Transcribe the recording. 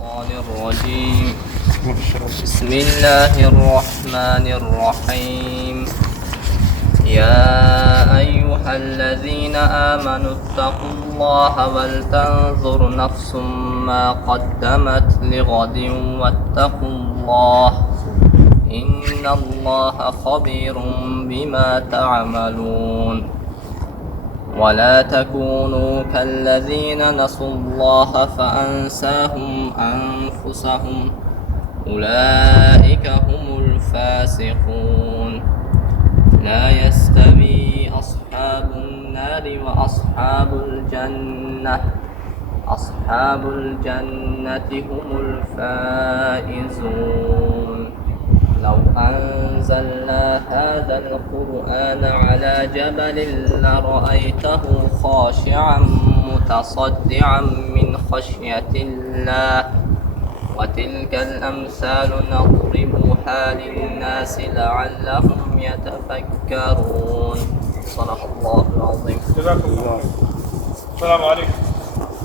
الشيطان الرجيم. بسم الله الرحمن الرحيم. يا أيها الذين آمنوا اتقوا الله ولتنظر نفس ما قدمت لغد واتقوا الله إن الله خبير بما تعملون. ولا تكونوا كالذين نسوا الله فأنساهم أنفسهم أولئك هم الفاسقون. لا يستوي أصحاب النار وأصحاب الجنة أصحاب الجنة هم الفائزون. لو أنزلنا هذا القرآن على جبل لرأيته خاشعا متصدعا من خشية الله وتلك الأمثال نضربها للناس لعلهم يتفكرون. صدق الله العظيم. جزاكم الله. السلام عليكم.